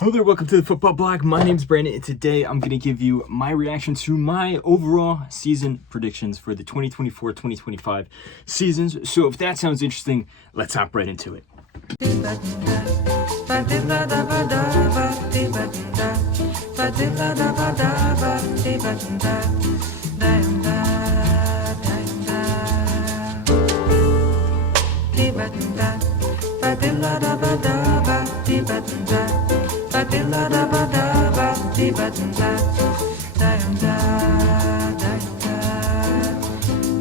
Hello there, welcome to the Football Bloc. My name's Brandon, and today I'm going to give you my reaction to my overall season predictions for the 2024-2025 seasons. So if that sounds interesting, let's hop right into it.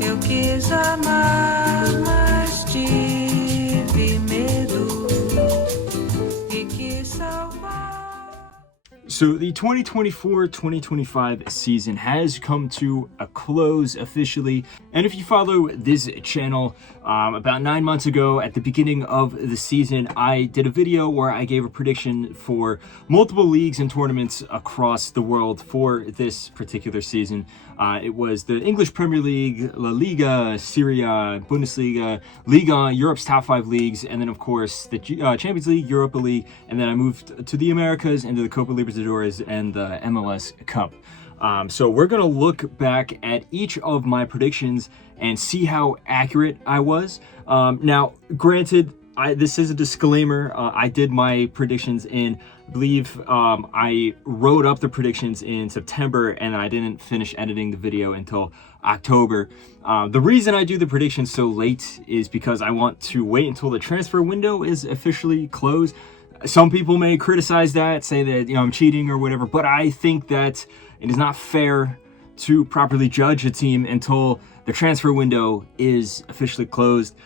Eu quis amar, mas tive medo e quis salvar. So the 2024-2025 season has come to a close officially, and if you follow this channel, about 9 months ago at the beginning of the season, I did a video where I gave a prediction for multiple leagues and tournaments across the world for this particular season. It was the English Premier League, La Liga, Serie A, Bundesliga, Liga, Europe's top 5 leagues, and then of course the Champions League, Europa League, and then I moved to the Americas into the Copa Libertadores and the MLS Cup. So we're going to look back at each of my predictions and see how accurate I was. Now, granted, this is a disclaimer. I did my predictions in, I believe, I wrote up the predictions in September and I didn't finish editing the video until October. The reason I do the predictions so late is because I want to wait until the transfer window is officially closed. Some people may criticize that, say that, I'm cheating or whatever, but I think that it is not fair to properly judge a team until the transfer window is officially closed.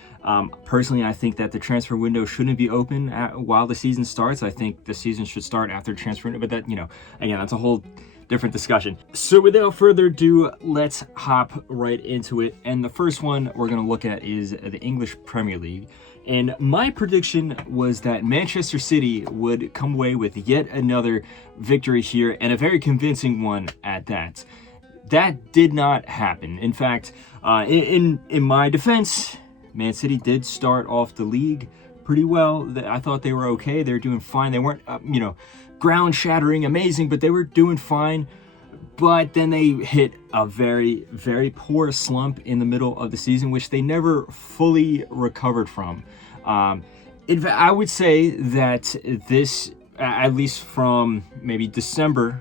Personally, I think that the transfer window shouldn't be open while the season starts. I think the season should start after the transfer window, but that, again, that's a whole different discussion. So without further ado, let's hop right into it. And the first one we're going to look at is the English Premier League. And my prediction was that Manchester City would come away with yet another victory here, and a very convincing one at that. That did not happen. In fact, in my defense, Man City did start off the league pretty well. I thought they were okay. They were doing fine. They weren't, ground-shattering, amazing, but they were doing fine. But then they hit a very, very poor slump in the middle of the season, which they never fully recovered from. In fact, I would say that this, at least from maybe December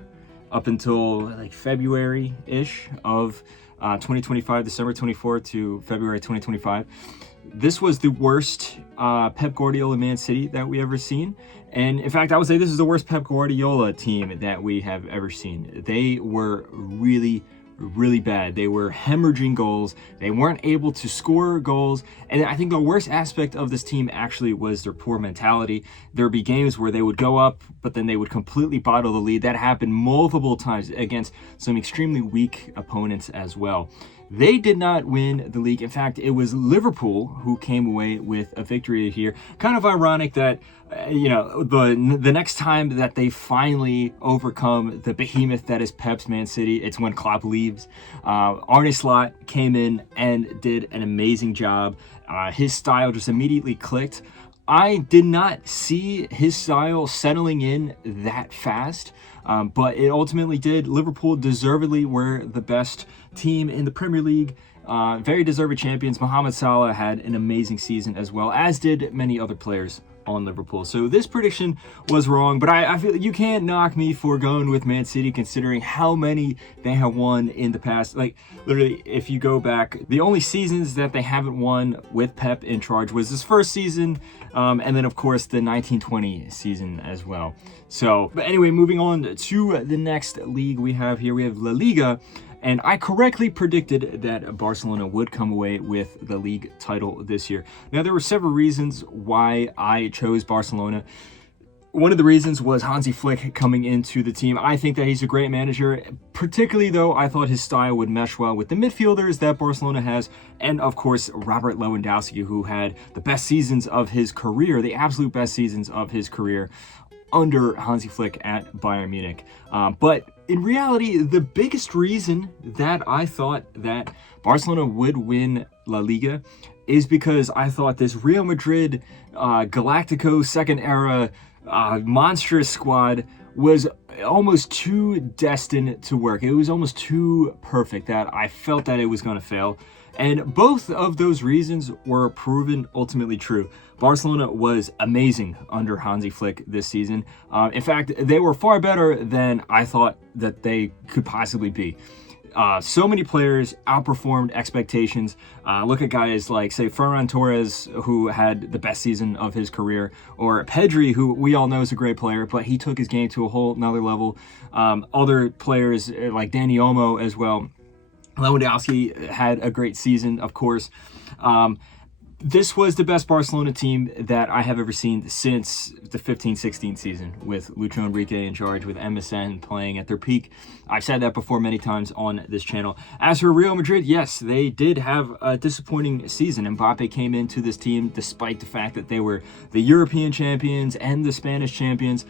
up until like February-ish of 2025, December 24th to February 2025, this was the worst Pep Guardiola Man City that we ever seen. And in fact, I would say this is the worst Pep Guardiola team that we have ever seen. They were really, really bad. They were hemorrhaging goals. They weren't able to score goals. And I think the worst aspect of this team actually was their poor mentality. There would be games where they would go up, but then they would completely bottle the lead. That happened multiple times against some extremely weak opponents as well. They did not win the league. In fact, it was Liverpool who came away with a victory here. Kind of ironic that, the next time that they finally overcome the behemoth that is Pep's Man City, it's when Klopp leaves. Arne Slot came in and did an amazing job. His style just immediately clicked. I did not see his style settling in that fast, but it ultimately did. Liverpool deservedly were the best team in the Premier League. Very deserved champions. Mohamed Salah had an amazing season as well, as did many other players on Liverpool. So this prediction was wrong, but I feel you can't knock me for going with Man City considering how many they have won in the past. Like, literally, if you go back, the only seasons that they haven't won with Pep in charge was his first season, and then of course the 1920 season as well. So, but anyway, moving on to the next league we have here, we have La Liga. And I correctly predicted that Barcelona would come away with the league title this year. Now, there were several reasons why I chose Barcelona. One of the reasons was Hansi Flick coming into the team. I think that he's a great manager. Particularly, though, I thought his style would mesh well with the midfielders that Barcelona has. And, of course, Robert Lewandowski, who had the best seasons of his career, the absolute best seasons of his career under Hansi Flick at Bayern Munich. But in reality, the biggest reason that I thought that Barcelona would win La Liga is because I thought this Real Madrid Galactico second era monstrous squad was almost too destined to work. It was almost too perfect that I felt that it was going to fail. And both of those reasons were proven ultimately true. Barcelona was amazing under Hansi Flick this season. In fact, they were far better than I thought that they could possibly be. So many players outperformed expectations. Look at guys like, say, Ferran Torres, who had the best season of his career, or Pedri, who we all know is a great player, but he took his game to a whole nother level. Other players like Dani Olmo as well. Lewandowski had a great season, of course. This was the best Barcelona team that I have ever seen since the 15-16 season, with Lucho Enrique in charge, with MSN playing at their peak. I've said that before many times on this channel. As for Real Madrid, yes, they did have a disappointing season. Mbappe came into this team despite the fact that they were the European champions and the Spanish champions.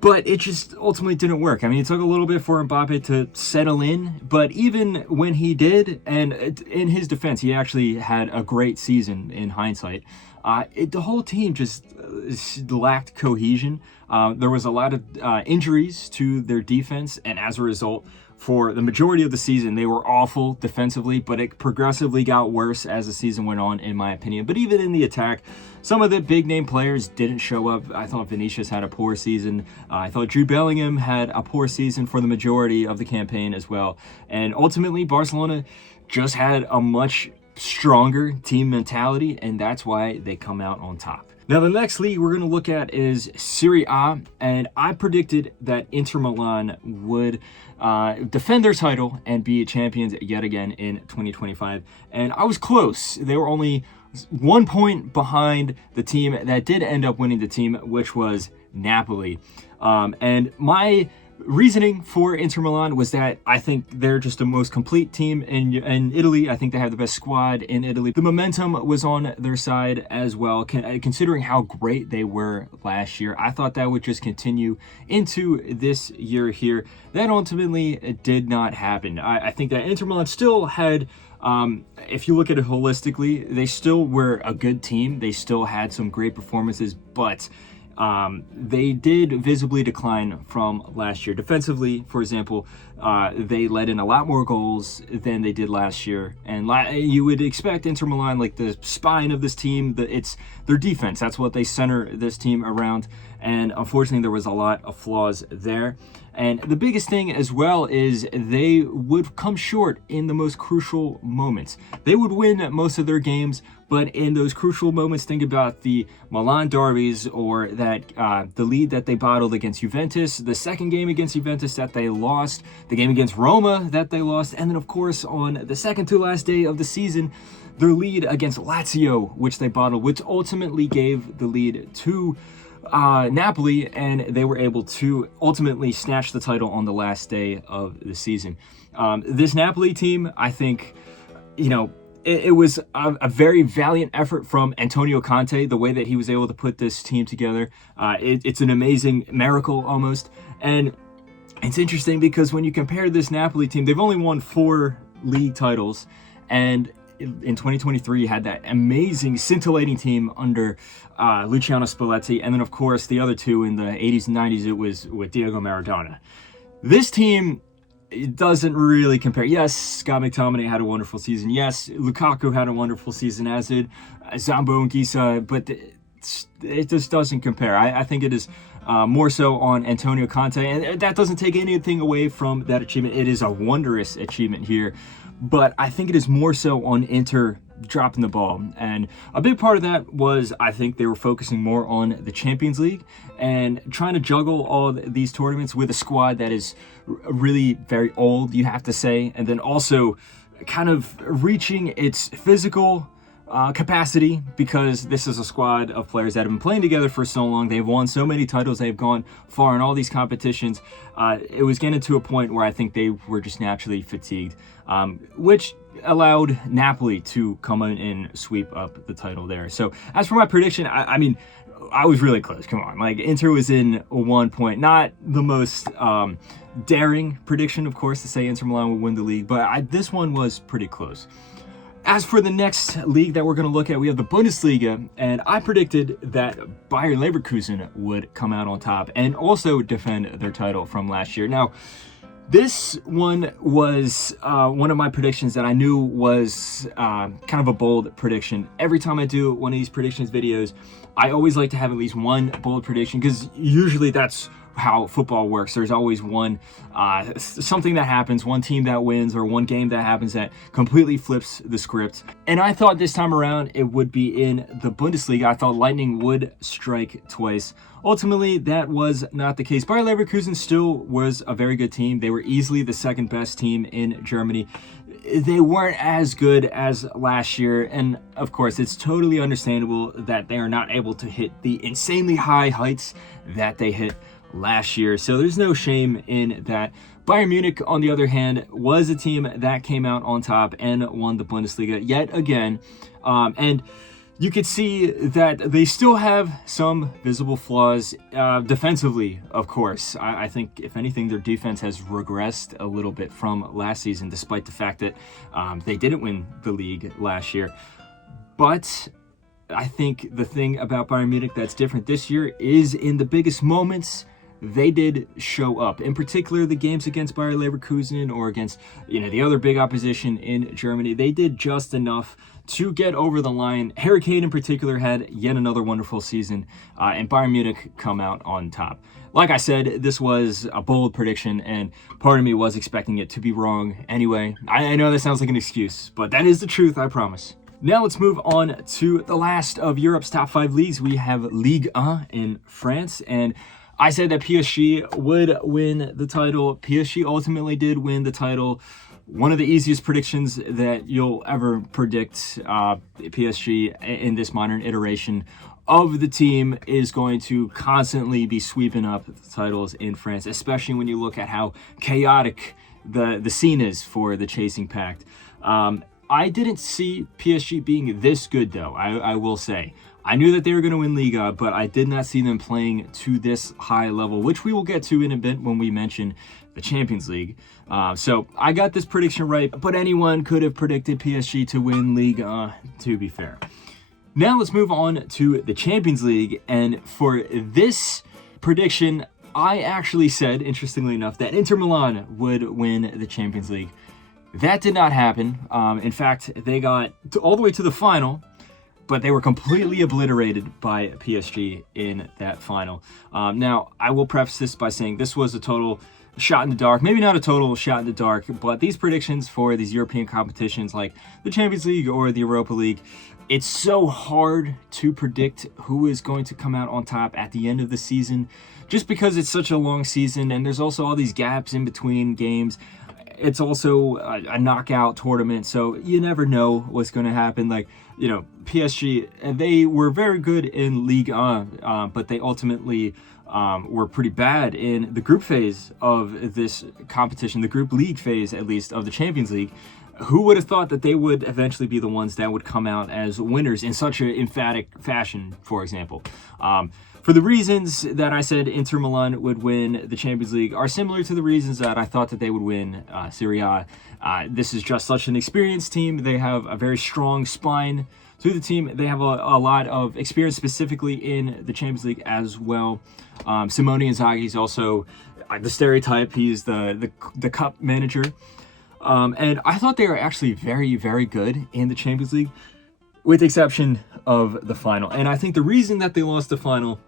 But it just ultimately didn't work. I mean, it took a little bit for Mbappe to settle in, but even when he did, and in his defense, he actually had a great season in hindsight, the whole team just lacked cohesion. There was a lot of injuries to their defense, and as a result, for the majority of the season, they were awful defensively, but it progressively got worse as the season went on, in my opinion. But even in the attack, some of the big-name players didn't show up. I thought Vinicius had a poor season. I thought Jude Bellingham had a poor season for the majority of the campaign as well. And ultimately, Barcelona just had a much stronger team mentality, and that's why they come out on top. Now, the next league we're going to look at is Serie A, and I predicted that Inter Milan would defend their title and be champions yet again in 2025. And I was close. They were only 1 point behind the team that did end up winning the team, which was Napoli. And my reasoning for Inter Milan was that I think they're just the most complete team in Italy. I think they have the best squad in Italy. The momentum was on their side as well, considering how great they were last year. I thought that would just continue into this year here. That ultimately did not happen. I think that Inter Milan still had, if you look at it holistically, they still were a good team. They still had some great performances, but they did visibly decline from last year. Defensively, for example, they let in a lot more goals than they did last year. And you would expect Inter Milan, like the spine of this team, it's their defense. That's what they center this team around. And unfortunately, there was a lot of flaws there. And the biggest thing as well is they would come short in the most crucial moments. They would win most of their games, but in those crucial moments, think about the Milan derbies, or that the lead that they bottled against Juventus, the second game against Juventus that they lost, the game against Roma that they lost, and then of course on the second to last day of the season, their lead against Lazio, which they bottled, which ultimately gave the lead to Napoli, and they were able to ultimately snatch the title on the last day of the season. This Napoli team, I think, it was a very valiant effort from Antonio Conte, the way that he was able to put this team together. It's an amazing miracle almost. And it's interesting because when you compare this Napoli team, they've only won 4 league titles, and in 2023 you had that amazing scintillating team under Luciano Spalletti, and then of course the other 2 in the 80s and 90s, it was with Diego Maradona. This team, it doesn't really compare. Yes, Scott McTominay had a wonderful season. Yes, Lukaku had a wonderful season, as did Zambo and Gisa, but it just doesn't compare. I think it is more so on Antonio Conte, and that doesn't take anything away from that achievement. It is a wondrous achievement here, but I think it is more so on Inter dropping the ball. And a big part of that was, I think they were focusing more on the Champions League and trying to juggle all these tournaments with a squad that is really very old, you have to say, and then also kind of reaching its physical capacity, because this is a squad of players that have been playing together for so long. They've won so many titles. They've gone far in all these competitions. It was getting to a point where I think they were just naturally fatigued, which allowed Napoli to come in and sweep up the title there. So as for my prediction, I mean, I was really close. Come on. Like, Inter was in 1 point. Not the most daring prediction, of course, to say Inter Milan would win the league, but this one was pretty close. As for the next league that we're going to look at, we have the Bundesliga, and I predicted that Bayer Leverkusen would come out on top and also defend their title from last year. Now, this one was one of my predictions that I knew was kind of a bold prediction. Every time I do one of these predictions videos, I always like to have at least one bold prediction, because usually that's how football works. There's always one something that happens, one team that wins, or one game that happens that completely flips the script. And I thought this time around it would be in the Bundesliga. I thought lightning would strike twice. Ultimately, that was not the case. Bayer Leverkusen still was a very good team. They were easily the second best team in Germany. They weren't as good as last year, and of course it's totally understandable that they are not able to hit the insanely high heights that they hit last year, so there's no shame in that. Bayern Munich, on the other hand, was a team that came out on top and won the Bundesliga yet again, and you could see that they still have some visible flaws defensively, of course. I think, if anything, their defense has regressed a little bit from last season, despite the fact that they didn't win the league last year. But I think the thing about Bayern Munich that's different this year is in the biggest moments, they did show up. In particular, the games against Bayer Leverkusen or against the other big opposition in Germany, they did just enough to get over the line. Harry Kane in particular had yet another wonderful season, and Bayern Munich come out on top. Like I said, this was a bold prediction, and part of me was expecting it to be wrong anyway. I know that sounds like an excuse, but that is the truth, I promise. Now let's move on to the last of Europe's top 5 leagues. We have Ligue 1 in France, and I said that PSG would win the title. PSG ultimately did win the title. One of the easiest predictions that you'll ever predict. PSG in this modern iteration of the team is going to constantly be sweeping up the titles in France, especially when you look at how chaotic the scene is for the chasing pact. I didn't see PSG being this good, though, I will say. I knew that they were going to win Liga, but I did not see them playing to this high level, which we will get to in a bit when we mention the Champions League. So I got this prediction right, but anyone could have predicted PSG to win Liga, to be fair. Now let's move on to the Champions League, and for this prediction, I actually said, interestingly enough, that Inter Milan would win the Champions League. That did not happen. In fact, they got all the way to the final, but they were completely obliterated by PSG in that final. Now, I will preface this by saying this was a total shot in the dark. Maybe not a total shot in the dark, but these predictions for these European competitions like the Champions League or the Europa League, it's so hard to predict who is going to come out on top at the end of the season, just because it's such a long season and there's also all these gaps in between games. It's also a knockout tournament, so you never know what's going to happen. Like, PSG, they were very good in Ligue 1, but they ultimately were pretty bad in the group phase of this competition, the group league phase, at least, of the Champions League. Who would have thought that they would eventually be the ones that would come out as winners in such an emphatic fashion, for example? For the reasons that I said Inter Milan would win the Champions League are similar to the reasons that I thought that they would win Serie A. This is just such an experienced team. They have a very strong spine to the team. They have a lot of experience specifically in the Champions League as well. Simone Inzaghi is also the stereotype. He's the cup manager. And I thought they were actually very, very good in the Champions League, with the exception of the final. And I think the reason that they lost the final,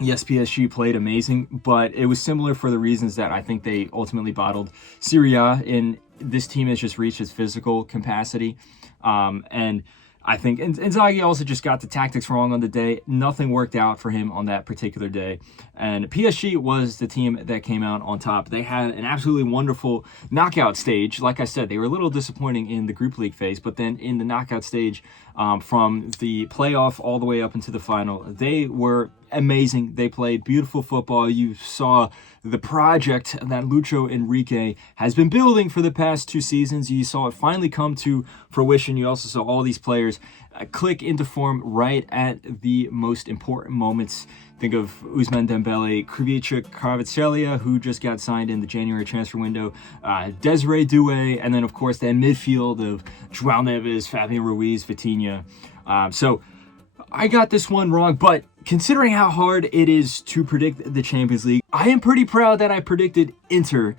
yes, PSG played amazing, but it was similar for the reasons that I think they ultimately bottled Serie A, and this team has just reached its physical capacity. And I think Inzaghi also just got the tactics wrong on the day. Nothing worked out for him on that particular day. And PSG was the team that came out on top. They had an absolutely wonderful knockout stage. Like I said, they were a little disappointing in the group league phase, but then in the knockout stage, from the playoff all the way up into the final, they were amazing. They played beautiful football. You saw the project that Lucho Enrique has been building for the past 2 seasons. You saw it finally come to fruition. You also saw all these players click into form right at the most important moments. Think of Ousmane Dembele, Krivica Kvaratskhelia, who just got signed in the January transfer window, Desiree Doué, and then, of course, that midfield of João Neves, Fabian Ruiz, Vitinha. So I got this one wrong, but considering how hard it is to predict the Champions League, I am pretty proud that I predicted Inter,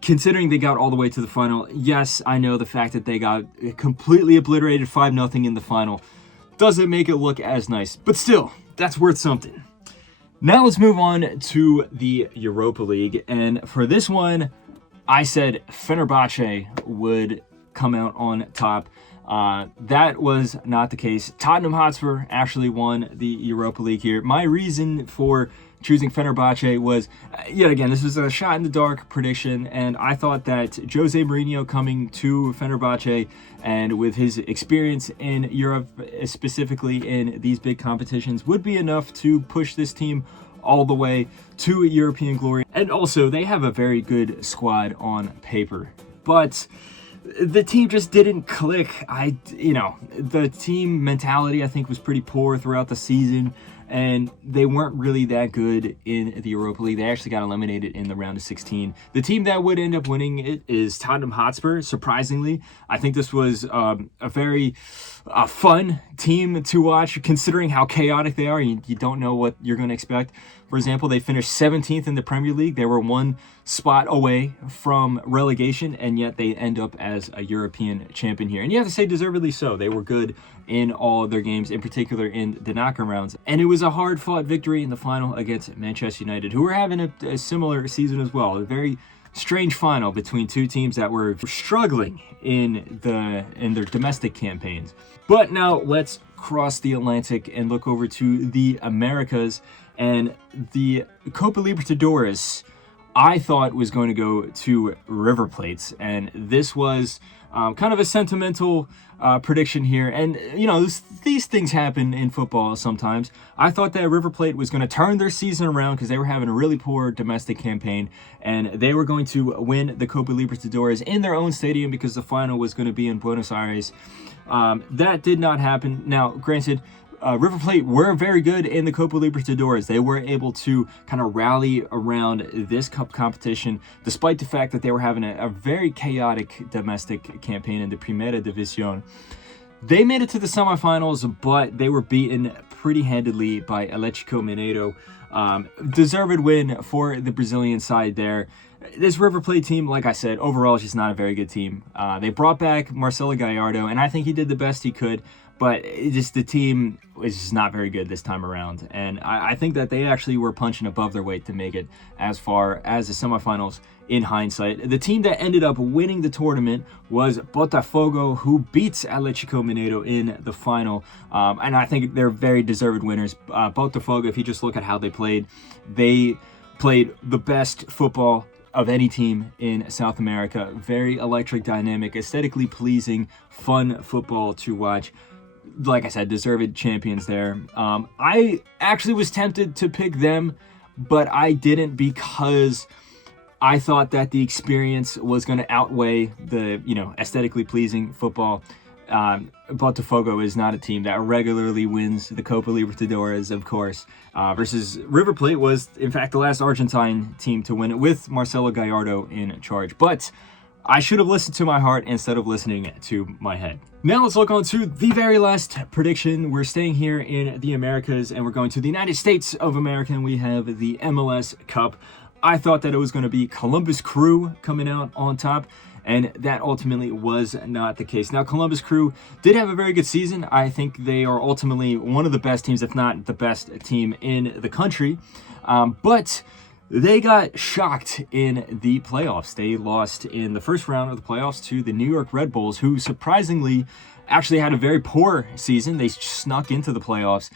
considering they got all the way to the final. Yes, I know the fact that they got completely obliterated 5-0 in the final doesn't make it look as nice, but still, that's worth something. Now let's move on to the Europa League, and for this one, I said Fenerbahce would come out on top. That was not the case. Tottenham Hotspur actually won the Europa League here. My reason for choosing Fenerbahce was, yet again, this was a shot in the dark prediction, and I thought that Jose Mourinho coming to Fenerbahce and with his experience in Europe, specifically in these big competitions, would be enough to push this team all the way to European glory. And also, they have a very good squad on paper, but the team just didn't click. The team mentality, I think, was pretty poor throughout the season, and they weren't really that good in the Europa League. They actually got eliminated in the round of 16. The team that would end up winning it is Tottenham Hotspur, surprisingly. I think this was a very fun team to watch, considering how chaotic they are. You don't know what you're going to expect. For example, they finished 17th in the Premier League. They were one spot away from relegation, and yet they end up as a European champion here. And you have to say deservedly so. They were good in all their games, in particular in the knockout rounds. And it was a hard-fought victory in the final against Manchester United, who were having a similar season as well. A very strange final between two teams that were struggling in their domestic campaigns. But now let's cross the Atlantic and look over to the Americas, and the Copa Libertadores I thought was going to go to River Plate, and this was kind of a sentimental prediction here. And these things happen in football sometimes. I thought that River Plate was going to turn their season around because they were having a really poor domestic campaign, and they were going to win the Copa Libertadores in their own stadium because the final was going to be in Buenos Aires. That did not happen. Now, granted, River Plate were very good in the Copa Libertadores. They were able to kind of rally around this cup competition, despite the fact that they were having a very chaotic domestic campaign in the Primera División. They made it to the semifinals, but they were beaten pretty handedly by Atlético Mineiro. Deserved win for the Brazilian side there. This River Plate team, like I said, overall is just not a very good team. They brought back Marcelo Gallardo, and I think he did the best he could. But the team is just not very good this time around. And I think that they actually were punching above their weight to make it as far as the semifinals in hindsight. The team that ended up winning the tournament was Botafogo, who beats Atlético Mineiro in the final. And I think they're very deserved winners. Botafogo, if you just look at how they played the best football of any team in South America. Very electric, dynamic, aesthetically pleasing, fun football to watch. Like I said, deserved champions there. I actually was tempted to pick them, but I didn't because I thought that the experience was going to outweigh the, aesthetically pleasing football. Botafogo is not a team that regularly wins the Copa Libertadores, of course, versus River Plate was, in fact, the last Argentine team to win it with Marcelo Gallardo in charge. But I should have listened to my heart instead of listening to my head. Now let's look on to the very last prediction. We're staying here in the Americas, and we're going to the United States of America, and we have the MLS Cup. I thought that it was going to be Columbus Crew coming out on top, and that ultimately was not the case. Now, Columbus Crew did have a very good season. I think they are ultimately one of the best teams, if not the best team in the country. But they got shocked in the playoffs. They lost in the first round of the playoffs to the New York Red Bulls, who surprisingly actually had a very poor season. They snuck into the playoffs.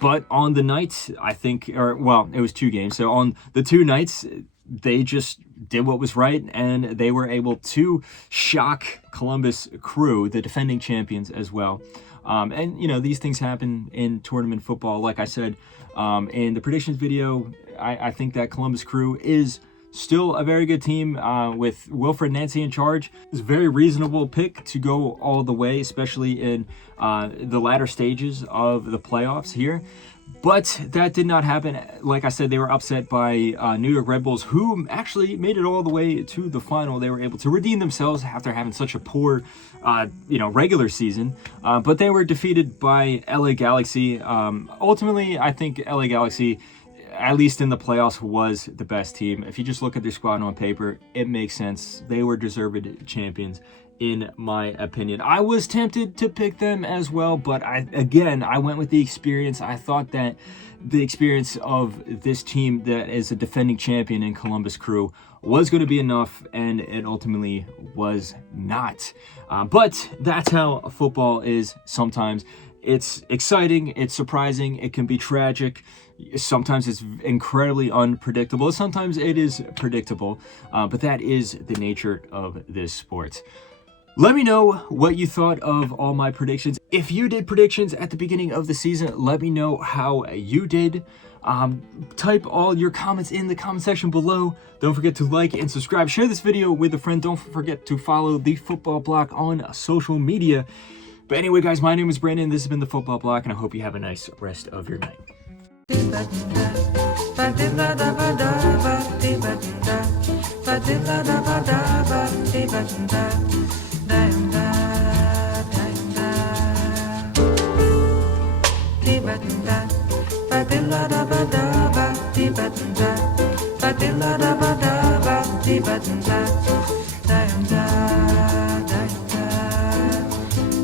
But on the night, it was 2 games. So on the 2 nights, they just did what was right, and they were able to shock Columbus Crew, the defending champions, as well. These things happen in tournament football. Like I said in the predictions video, I think that Columbus Crew is Still a very good team with Wilfred Nancy in charge. It's a very reasonable pick to go all the way, especially in the latter stages of the playoffs here. But that did not happen. Like I said, they were upset by New York Red Bulls, who actually made it all the way to the final. They were able to redeem themselves after having such a poor, regular season. But they were defeated by LA Galaxy. Ultimately, I think LA Galaxy, at least in the playoffs, was the best team. If you just look at their squad on paper, it makes sense. They were deserved champions, in my opinion. I was tempted to pick them as well, but I went with the experience. I thought that the experience of this team that is a defending champion in Columbus Crew was going to be enough, and it ultimately was not. But that's how football is sometimes. It's exciting, it's surprising, it can be tragic. Sometimes it's incredibly unpredictable. Sometimes it is predictable, but that is the nature of this sport. Let me know what you thought of all my predictions. If you did predictions at the beginning of the season, let me know how you did. Type all your comments in the comment section below. Don't forget to like and subscribe. Share this video with a friend. Don't forget to follow the Football Bloc on social media. But anyway, guys, my name is Brandon. This has been the Football Bloc, and I hope you have a nice rest of your night.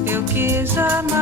Eu quis amar.